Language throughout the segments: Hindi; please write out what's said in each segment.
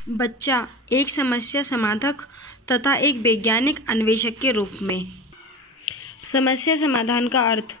बच्चा एक समस्या समाधान तथा एक वैज्ञानिक अन्वेषक के रूप में। समस्या समाधान का अर्थ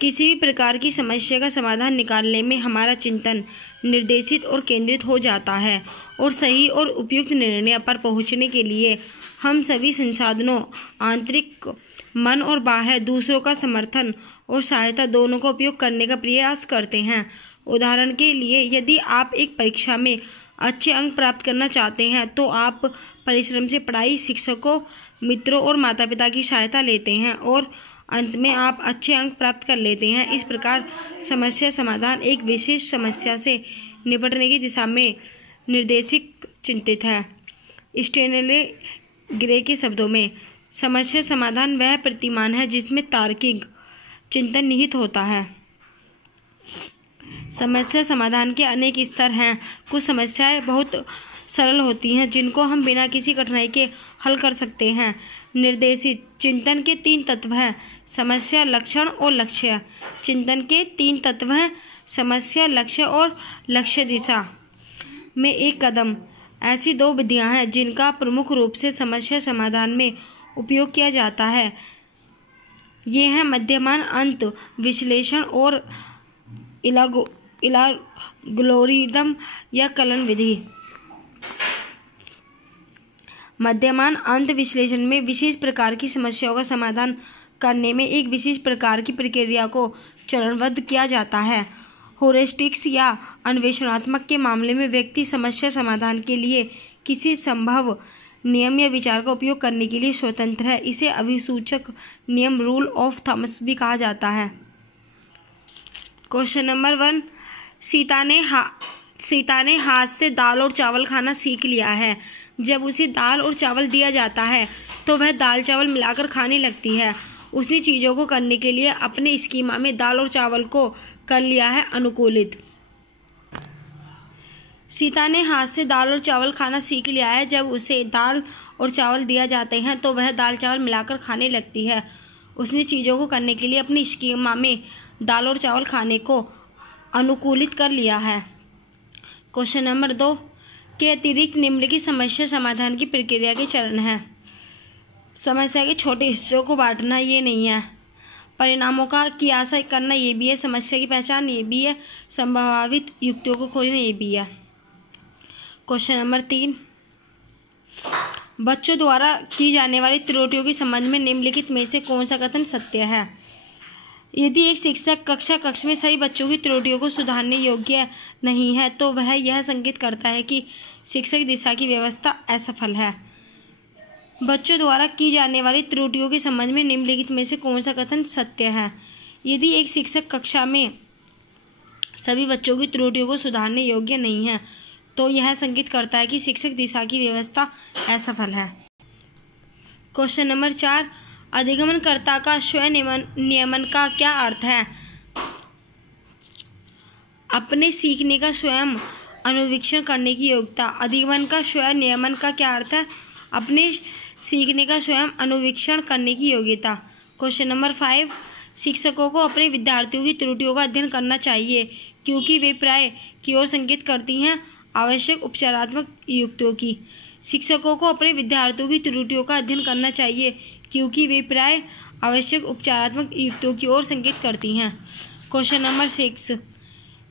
किसी भी प्रकार की समस्या का समाधान निकालने में हमारा चिंतन निर्देशित और केंद्रित हो जाता है और सही और उपयुक्त निर्णय पर पहुंचने के लिए हम सभी संसाधनों, आंतरिक मन और बाह्य दूसरों का समर्थन और सहायता दोनों का उपयोग करने का प्रयास करते हैं। उदाहरण के लिए, यदि आप एक परीक्षा में अच्छे अंक प्राप्त करना चाहते हैं तो आप परिश्रम से पढ़ाई, शिक्षकों, मित्रों और माता पिता की सहायता लेते हैं और अंत में आप अच्छे अंक प्राप्त कर लेते हैं। इस प्रकार समस्या समाधान एक विशेष समस्या से निपटने की दिशा में निर्देशित चिंतित है। स्टेनले ग्रे के शब्दों में, समस्या समाधान वह प्रतिमान है जिसमें तार्किक चिंतन निहित होता है। समस्या समाधान के अनेक स्तर हैं। कुछ समस्याएं बहुत सरल होती हैं जिनको हम बिना किसी कठिनाई के हल कर सकते हैं। निर्देशित चिंतन के 3 तत्व हैं: समस्या, लक्षण और लक्ष्य। चिंतन के 3 तत्व हैं: समस्या, लक्ष्य और लक्ष्य दिशा में एक कदम। ऐसी 2 विधियां हैं जिनका प्रमुख रूप से समस्या समाधान में उपयोग किया जाता है। ये हैं मध्यमान अंत विश्लेषण और एल्गोरिदम या कलन विधि। मध्यमान अंत विश्लेषण में विशेष प्रकार की समस्याओं का समाधान करने में एक विशेष प्रकार की प्रक्रिया को चरणबद्ध किया जाता है। हेउरिस्टिक्स या अन्वेषणात्मक के मामले में व्यक्ति समस्या समाधान के लिए किसी संभव नियम या विचार का उपयोग करने के लिए स्वतंत्र है। इसे अभिसूचक नियम, रूल ऑफ थम्स भी कहा जाता है। क्वेश्चन नंबर 1, सीता ने हाथ से दाल और चावल खाना सीख लिया है। जब उसे दाल और चावल दिया जाता है तो वह दाल चावल मिलाकर खाने लगती है। उसने चीज़ों को करने के लिए अपने स्कीमा में दाल और चावल को कर लिया है अनुकूलित। सीता ने हाथ से दाल और चावल खाना सीख लिया है। जब उसे दाल और चावल दिया जाते हैं तो वह दाल चावल मिलाकर खाने लगती है। उसने चीज़ों को करने के लिए अपनी स्कीमा में दाल और चावल खाने को अनुकूलित कर लिया है। क्वेश्चन नंबर 2 के अतिरिक्त निम्नलिखित समस्या समाधान की प्रक्रिया के चरण हैं। समस्या के छोटे हिस्सों को बांटना ये नहीं है। परिणामों की आशा करना ये भी है। समस्या की पहचान ये भी है। संभावित युक्तियों को खोजना ये भी है। क्वेश्चन नंबर 3, बच्चों द्वारा की जाने वाली त्रुटियों के संबंध में निम्नलिखित में से कौन सा कथन सत्य है? यदि एक शिक्षक कक्ष में सभी बच्चों की त्रुटियों को सुधारने योग्य नहीं है तो वह यह संकेत करता है कि शिक्षक दिशा की व्यवस्था असफल है। बच्चों द्वारा की जाने वाली त्रुटियों के संबंध में निम्नलिखित में से कौन सा कथन सत्य है? यदि एक शिक्षक कक्षा में सभी बच्चों की त्रुटियों को सुधारने योग्य नहीं है तो यह संकेत करता है कि शिक्षक दिशा की व्यवस्था असफल है। क्वेश्चन नंबर 4, अधिगमनकर्ता का स्वयं नियमन का क्या अर्थ है? अपने सीखने का स्वयं अनुवीक्षण करने की योग्यता। अधिगमन का स्वयं नियमन का क्या अर्थ है? अपने सीखने का स्वयं अनुवीक्षण करने की योग्यता। क्वेश्चन नंबर 5, शिक्षकों को अपने विद्यार्थियों की त्रुटियों का अध्ययन करना चाहिए क्योंकि वे प्राय की ओर संकेत करती हैं आवश्यक उपचारात्मक युक्तियों की। शिक्षकों को अपने विद्यार्थियों की त्रुटियों का अध्ययन करना चाहिए क्योंकि वे प्राय आवश्यक उपचारात्मक युक्तियों की ओर संकेत करती हैं। क्वेश्चन नंबर 6,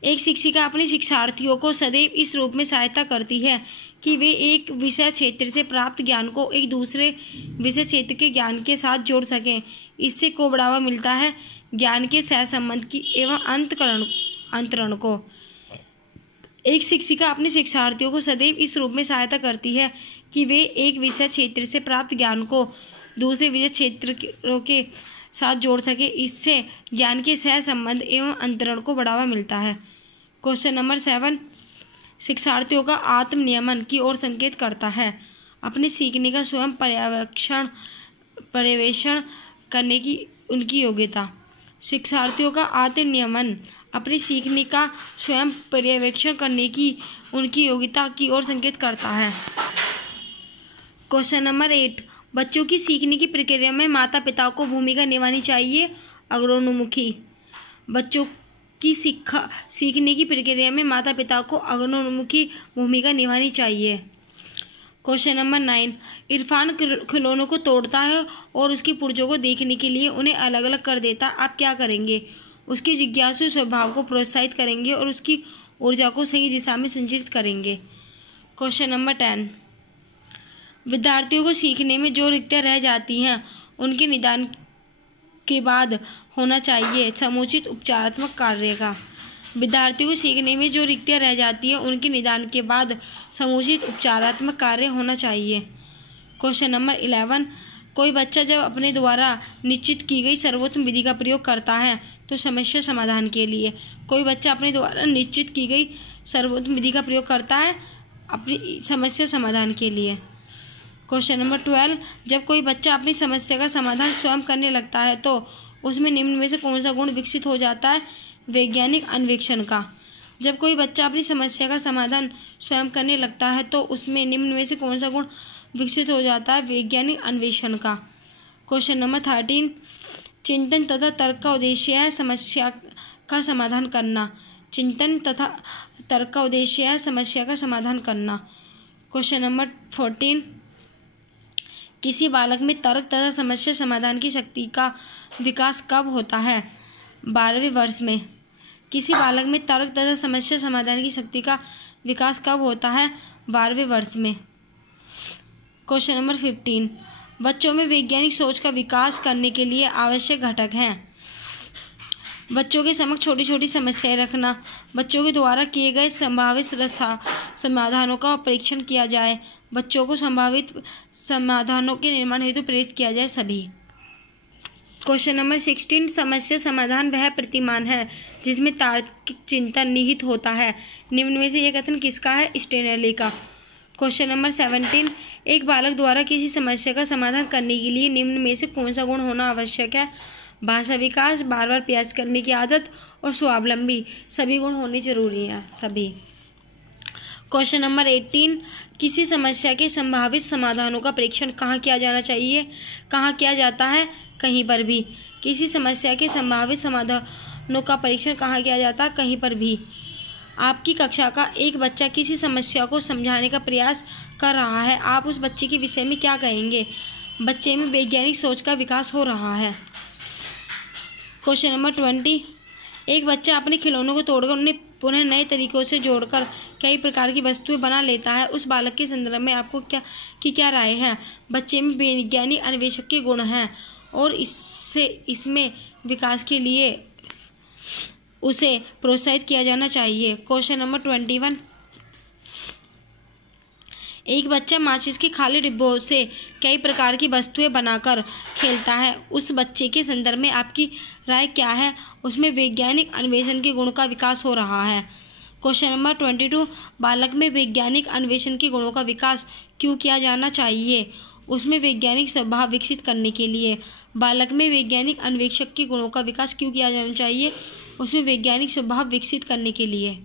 एक शिक्षिका अपने शिक्षार्थियों को सदैव इस रूप में सहायता करती है कि वे एक विषय क्षेत्र से प्राप्त ज्ञान को एक दूसरे विषय क्षेत्र के ज्ञान के साथ जोड़ सकें। इससे को बढ़ावा मिलता है ज्ञान के सहसंबंध की एवं अंतरण को। एक शिक्षिका अपने शिक्षार्थियों को सदैव इस रूप में सहायता करती है कि वे एक विषय क्षेत्र से प्राप्त ज्ञान को दूसरे विषय क्षेत्रों के साथ जोड़ सके। इससे ज्ञान के सहसंबंध एवं अंतरण को बढ़ावा मिलता है। क्वेश्चन नंबर 7, शिक्षार्थियों का आत्म नियमन की ओर संकेत करता है। अपने सीखने का स्वयं पर्यवेक्षण करने की उनकी योग्यता। शिक्षार्थियों का आत्म नियमन अपने सीखने का स्वयं पर्यवेक्षण करने की उनकी योग्यता की ओर संकेत करता है। क्वेश्चन नंबर 8, बच्चों की सीखने की प्रक्रिया में माता पिता को भूमिका निभानी चाहिए अग्रगोन्मुखी। बच्चों की सीखने की प्रक्रिया में माता पिता को अग्रगोन्मुखी भूमिका निभानी चाहिए। क्वेश्चन नंबर 9, इरफान खिलौनों को तोड़ता है और उसकी पुर्जों को देखने के लिए उन्हें अलग अलग कर देता, आप क्या करेंगे? उसकी जिज्ञासु स्वभाव को प्रोत्साहित करेंगे और उसकी ऊर्जा को सही दिशा में संचालित करेंगे। क्वेश्चन नंबर 10, विद्यार्थियों को सीखने में जो रिक्तियाँ रह जाती हैं उनके निदान के बाद होना चाहिए समुचित उपचारात्मक कार्य का। विद्यार्थियों को सीखने में जो रिक्तियाँ रह जाती हैं उनके निदान के बाद समुचित उपचारात्मक कार्य होना चाहिए। क्वेश्चन नंबर 11, कोई बच्चा जब अपने द्वारा निश्चित की गई सर्वोत्तम विधि का प्रयोग करता है तो समस्या समाधान के लिए। कोई बच्चा अपने द्वारा निश्चित की गई सर्वोत्तम विधि का प्रयोग करता है अपनी समस्या समाधान के लिए। क्वेश्चन नंबर 12, जब कोई बच्चा अपनी समस्या का समाधान स्वयं करने लगता है तो उसमें निम्न में से कौन सा गुण विकसित हो जाता है? वैज्ञानिक अन्वेषण का। जब कोई बच्चा अपनी समस्या का समाधान स्वयं करने लगता है तो उसमें निम्न में से कौन सा गुण विकसित हो जाता है? वैज्ञानिक अन्वेषण का। क्वेश्चन नंबर 13, चिंतन तथा तर्क का उद्देश्य है समस्या का समाधान करना। चिंतन तथा तर्क का उद्देश्य है समस्या का समाधान करना। क्वेश्चन नंबर 14, किसी बालक में तर्क तथा समस्या समाधान की शक्ति का विकास कब होता है? 12वें वर्ष में। किसी बालक में तर्क तथा समस्या समाधान की शक्ति का विकास कब होता है? 12वें वर्ष में। क्वेश्चन नंबर 15, बच्चों में वैज्ञानिक सोच का विकास करने के लिए आवश्यक घटक हैं। बच्चों के समक्ष छोटी छोटी समस्याएं रखना, बच्चों के द्वारा किए गए संभावित समाधानों का परीक्षण किया जाए, बच्चों को संभावित समाधानों के निर्माण हेतु प्रेरित किया जाए सभी। क्वेश्चन नंबर 16, समस्या समाधान वह प्रतिमान है जिसमें तार्किक चिंतन निहित होता है। निम्न में से यह कथन किसका है? स्टेनली का। क्वेश्चन नंबर 17, एक बालक द्वारा किसी समस्या का समाधान करने के लिए निम्न में से कौन सा गुण होना आवश्यक है? भाषा विकास, बार बार प्रयास करने की आदत और स्वावलंबी, सभी गुण होने जरूरी है सभी। क्वेश्चन नंबर 18, किसी समस्या के संभावित समाधानों का परीक्षण कहाँ किया जाना चाहिए? कहाँ किया जाता है? कहीं पर भी। किसी समस्या के संभावित समाधानों का परीक्षण कहाँ किया जाता है? कहीं पर भी। आपकी कक्षा का एक बच्चा किसी समस्या को समझाने का प्रयास कर रहा है, आप उस बच्चे के विषय में क्या कहेंगे? बच्चे में वैज्ञानिक सोच का विकास हो रहा है। क्वेश्चन नंबर 20, एक बच्चा अपने खिलौनों को तोड़कर उन्हें पुनः नए तरीकों से जोड़कर कई प्रकार की वस्तुएं बना लेता है, उस बालक के संदर्भ में आपको क्या राय है? बच्चे में वैज्ञानिक अन्वेषक के गुण हैं और इसमें विकास के लिए उसे प्रोत्साहित किया जाना चाहिए। क्वेश्चन नंबर 21, एक बच्चा माचिस के खाली डिब्बों से कई प्रकार की वस्तुएं बनाकर खेलता है, उस बच्चे के संदर्भ में आपकी राय क्या है? उसमें वैज्ञानिक अन्वेषण के गुण का विकास हो रहा है। क्वेश्चन नंबर 22, बालक में वैज्ञानिक अन्वेषण के गुणों का विकास क्यों किया जाना चाहिए? उसमें वैज्ञानिक स्वभाव विकसित करने के लिए। बालक में वैज्ञानिक अन्वेषक के गुणों का विकास क्यों किया जाना चाहिए? उसमें वैज्ञानिक स्वभाव विकसित करने के लिए।